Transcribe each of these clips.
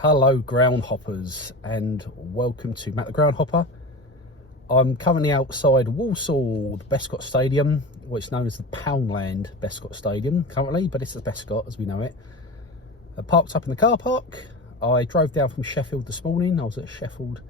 Hello ground hoppers and welcome to Matt the Ground Hopper. I'm currently outside Walsall, the Bescot Stadium, what's known as the Poundland Bescot Stadium currently, but it's the Bescot as we know it. I parked up in the car park. I drove down from Sheffield this morning. I was at Sheffield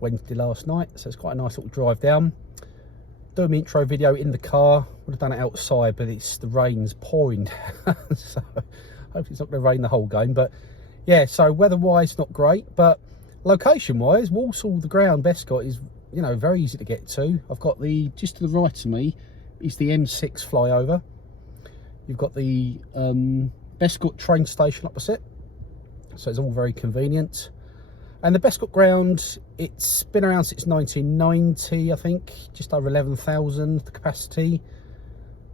Wednesday last night, so it's quite a nice little drive down. Doing my intro video in the car. Would have done it outside, but the rain's pouring down, so hopefully it's not going to rain the whole game. But yeah, so weather-wise, not great, but location-wise, Walsall, the ground, Bescot is, you know, very easy to get to. I've got just to the right of me is the M6 flyover. You've got the Bescot train station opposite, so it's all very convenient. And the Bescot ground, it's been around since 1990, I think, just over 11,000 the capacity.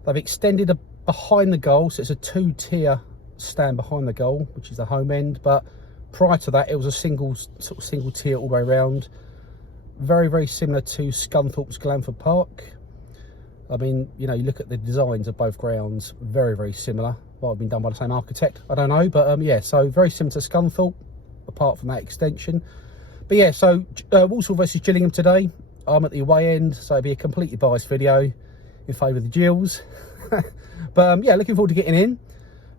They've extended behind the goal, so it's a two-tier stand behind the goal, which is the home end, but prior to that it was a single tier all the way around. Very similar to Scunthorpe's Glanford Park. I mean, you know, you look at the designs of both grounds, very similar. Might have been done by the same architect, I don't know, but yeah, so very similar to Scunthorpe apart from that extension. But yeah, so Walsall versus Gillingham today. I'm at the away end, so it'll be a completely biased video in favour of the Gills. But yeah, looking forward to getting in.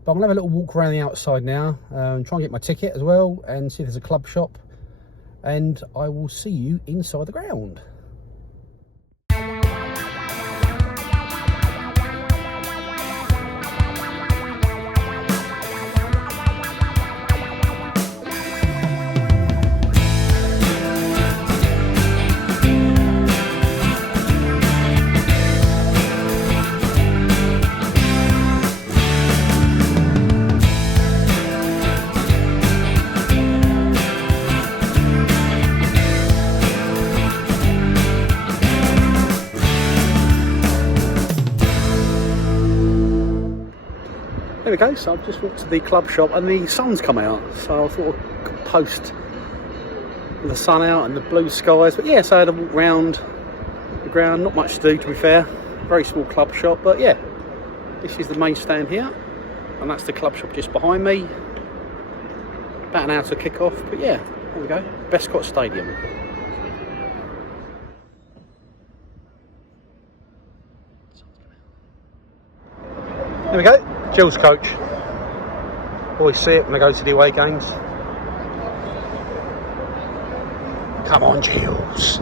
But I'm going to have a little walk around the outside now and try and get my ticket as well and see if there's a club shop. And I will see you inside the ground. There we go, so I've just walked to the club shop and the sun's come out, so I thought I could post the sun out and the blue skies. But yeah, so I had a walk round the ground, not much to do to be fair, very small club shop, but yeah, this is the main stand here and that's the club shop just behind me. About an hour to kick off, but yeah, there we go, Bescot Stadium. There we go. Gills coach. Always see it when I go to the away games. Come on, Gills.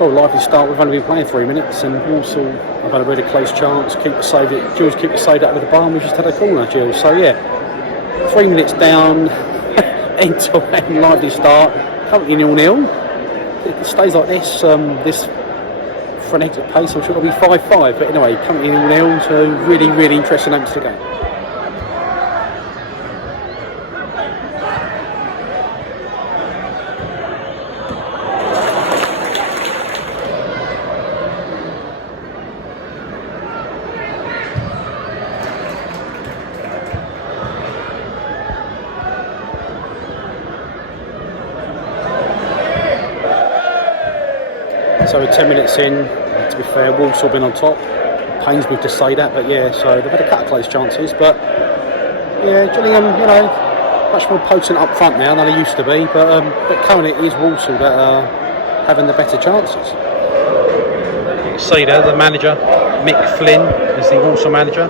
Well, lively start. We've only been playing 3 minutes, and Walsall have had a really close chance. Gills keep it saved out of the barn. We just had a corner, Gills. So yeah, 3 minutes down, end to end, lively start. Currently 0-0. If it stays like this, this frenetic pace, I'm sure it'll be 5-5. But anyway, currently 0-0. So really interesting end to the game. So 10 minutes in, to be fair, Walsall been on top. Pains me to say that, but yeah, so they've had a couple of close chances. But yeah, Gillingham, you know, much more potent up front now than they used to be. But currently it is Walsall that are having the better chances. You can see there, the manager, Mick Flynn, is the Walsall manager,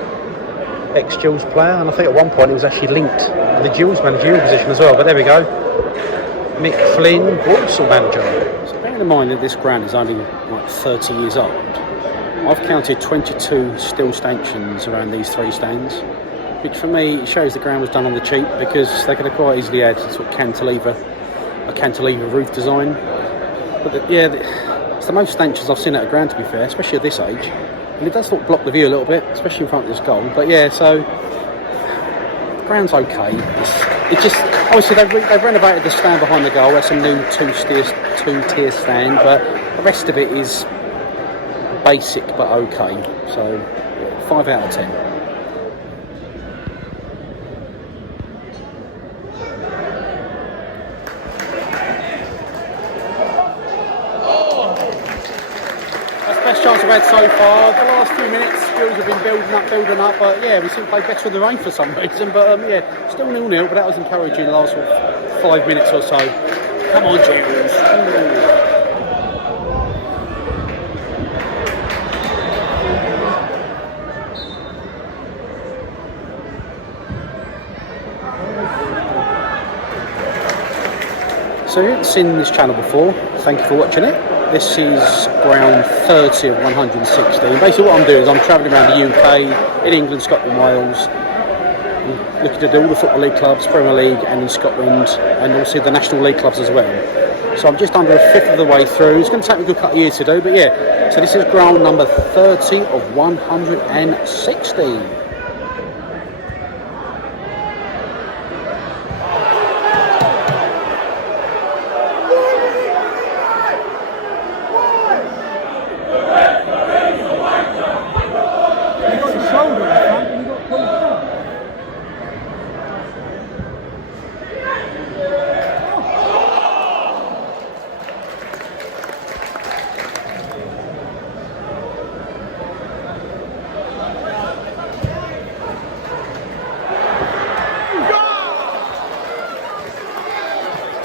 ex-Gills player, and I think at one point he was actually linked to the Gills managerial position as well. But there we go, Mick Flynn, Walsall manager. So bearing in mind that this ground is only like 30 years old, I've counted 22 steel stanchions around these three stands. which for me it shows the ground was done on the cheap, because they could have quite easily had sort of cantilever roof design. But it's the most stanchions I've seen at a ground, to be fair, especially at this age. And it does sort of block the view a little bit, especially in front of this goal. But yeah, so the ground's okay. It's just obviously they've renovated the stand behind the goal. That's a new two-tier stand, but the rest of it is basic but okay. So 5 out of 10. Best chance I've had so far. The last few minutes, Gills have been building up, but yeah, we seem to play better in the rain for some reason. But yeah, still 0-0, but that was encouraging the last 5 minutes or so. Come on, Gills. So if you haven't seen this channel before, thank you for watching it. This is round 30 of 160. Basically what I'm doing is I'm travelling around the UK, in England, Scotland, Wales, looking to do all the Football League clubs, Premier League and in Scotland, and also the National League clubs as well. So I'm just under a fifth of the way through. It's going to take me a good couple of years to do, but yeah. So this is ground number 30 of 160.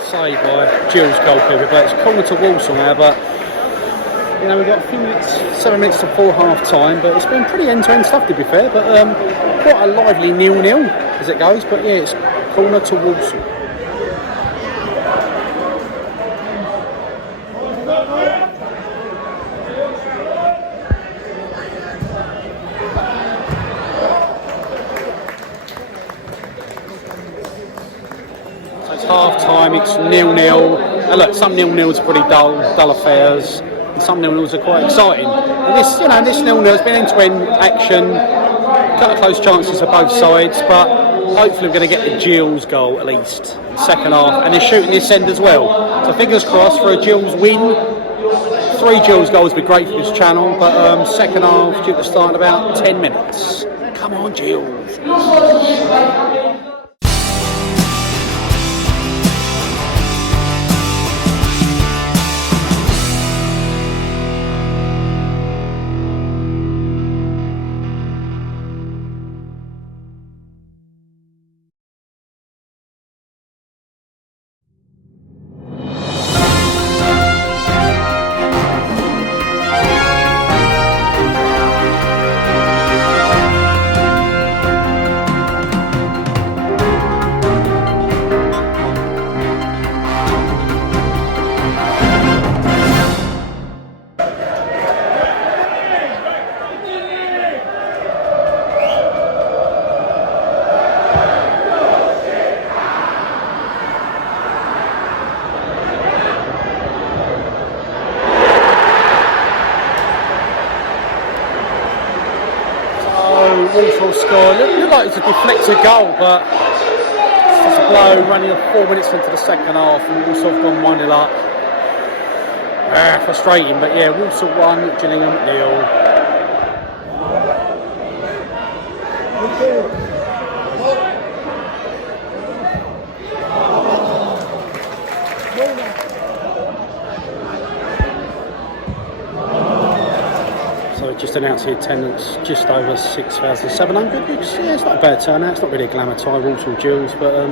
Saved by Gills goalkeeper, but it's corner to Walsall now. But you know, we've got a few minutes, 7 minutes before half time, but it's been pretty end-to-end stuff, to be fair. But quite a lively 0-0 as it goes. But yeah, it's corner to Walsall. Half time, it's 0-0. And look, some 0-0s are pretty dull affairs, and some 0-0s are quite exciting. And this 0-0 has been end-to-end action, couple of close chances for both sides, but hopefully we're going to get the Gills goal at least in the second half, and they're shooting this end as well. So fingers crossed for a Gills win. 3 Gills goals would be great for this channel, but second half due to start in about 10 minutes. Come on, Gills. Walsall score. Looked like it's a deflected goal, but it's just a blow running 4 minutes into the second half, and Walsall have gone 1-0 up. Frustrating, but yeah, Walsall 1, Gillingham 0. Just announced the attendance just over 6,700, which yeah, it's not a bad turnout. It's not really a glamour tie, Walsall Gills, but I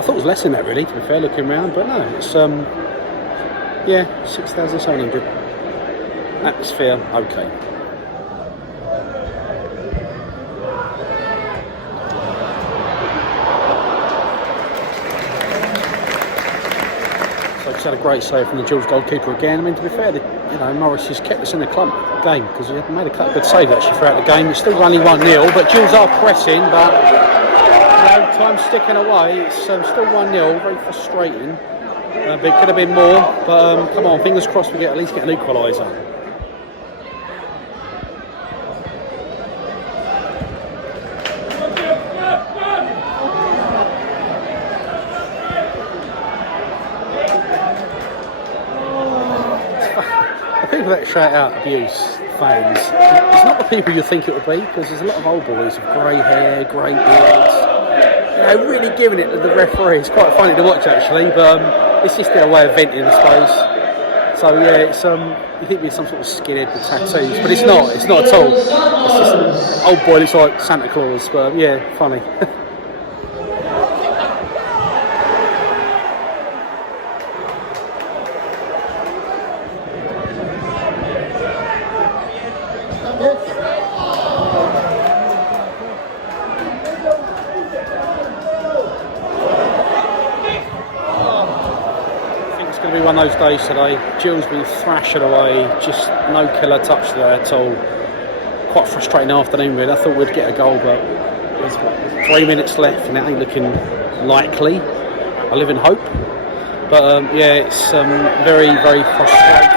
thought it was less than that really, to be fair, looking around. But no, it's yeah, 6,700. Atmosphere okay. So just had a great save from the Gills goalkeeper again. I mean, to be fair, you know, Morris has kept us in the club game because we made a couple of good saves actually throughout the game. It's still only 1-0, but Gills are pressing, but you know, time's sticking away. It's still 1-0, very frustrating. But it could have been more, but come on, fingers crossed we at least get an equaliser. The people that shout out abuse fans, it's not the people you think it would be, because there's a lot of old boys with grey hair, grey beards, you know, really giving it to the referee. It's quite funny to watch actually, but it's just their way of venting, I suppose. So yeah, it's you think it's some sort of skinhead with tattoos, but it's not at all. It's just an old boy looks like Santa Claus, but yeah, funny. It's going to be one of those days today. Gill's been thrashing away, just no killer touch there at all. Quite frustrating afternoon really. I thought we'd get a goal, but there's 3 minutes left and it ain't looking likely. I live in hope, but yeah, it's very, very frustrating.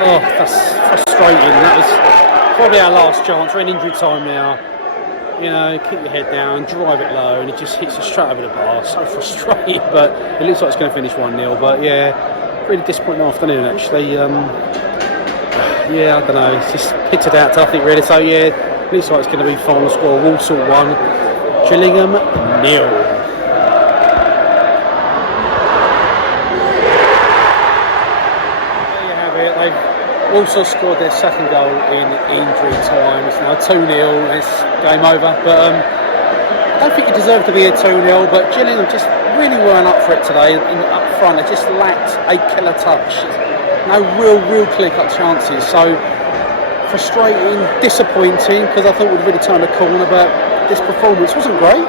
Oh, that's frustrating. That was probably our last chance. We're in injury time now. You know, keep your head down, drive it low, and it just hits us straight over the bar. So frustrating, but it looks like it's going to finish 1-0. But yeah, really disappointing afternoon actually. Yeah, I don't know. It's just pitted out to nothing really. So yeah, looks like it's going to be final score: Walsall 1, Gillingham 0. Walsall scored their second goal in injury time. It's now 2-0. It's game over. But I don't think it deserved to be a 2-0. But Gillingham just really weren't up for it today. Up front, they just lacked a killer touch. No real clear-cut chances. So frustrating, disappointing, because I thought we'd really turn the corner. But this performance wasn't great.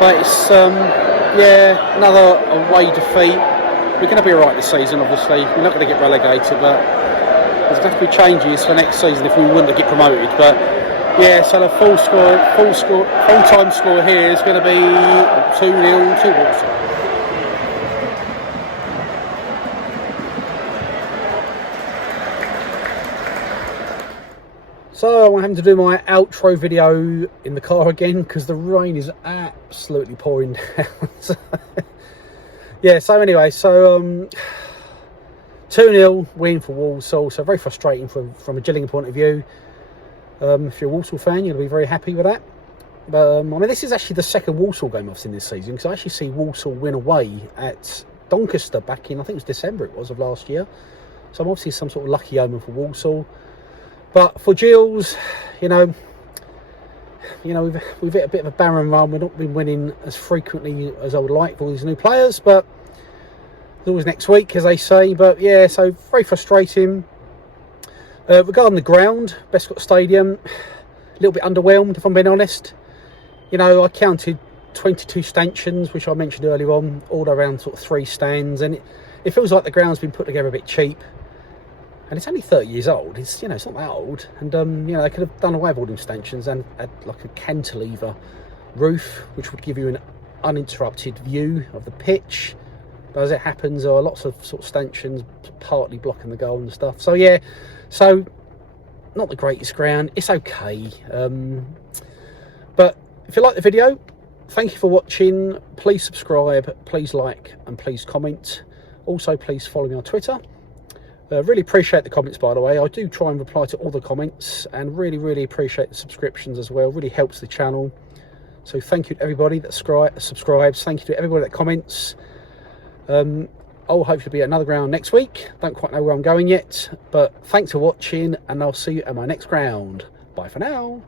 But it's yeah, another away defeat. We're going to be alright this season, obviously. We're not going to get relegated, but there's going to be changes for next season if we want to get promoted. But yeah, so the full-time score here is going to be 2-0 to Walsall. So I'm having to do my outro video in the car again because the rain is absolutely pouring down. Yeah, so anyway, so 2-0 win for Walsall, so very frustrating from a Gillingham point of view. If you're a Walsall fan, you'll be very happy with that. But I mean, this is actually the second Walsall game I've seen this season, because I actually see Walsall win away at Doncaster back in, I think it was December it was, of last year. So I'm obviously some sort of lucky omen for Walsall. But for Gills, you know, we've hit a bit of a barren run. We've not been winning as frequently as I would like for all these new players, but it's always next week, as they say. But yeah, so very frustrating. Regarding the ground, Bescot Stadium, a little bit underwhelmed, if I'm being honest. You know, I counted 22 stanchions, which I mentioned earlier on, all around sort of 3 stands, and it feels like the ground's been put together a bit cheap. And it's only 30 years old. It's, you know, it's not that old. And you know, they could have done away with all them stanchions and had like a cantilever roof, which would give you an uninterrupted view of the pitch. But as it happens, there are lots of sort of stanchions partly blocking the goal and stuff. So yeah, so not the greatest ground. It's okay. But if you like the video, thank you for watching. Please subscribe, please like, and please comment. Also, please follow me on Twitter. Really appreciate the comments, by the way. I do try and reply to all the comments, and really appreciate the subscriptions as well. Really helps the channel. So thank you to everybody that subscribes. Thank you to everybody that comments. I'll hopefully be at another ground next week. Don't quite know where I'm going yet, but thanks for watching, and I'll see you at my next ground. Bye for now.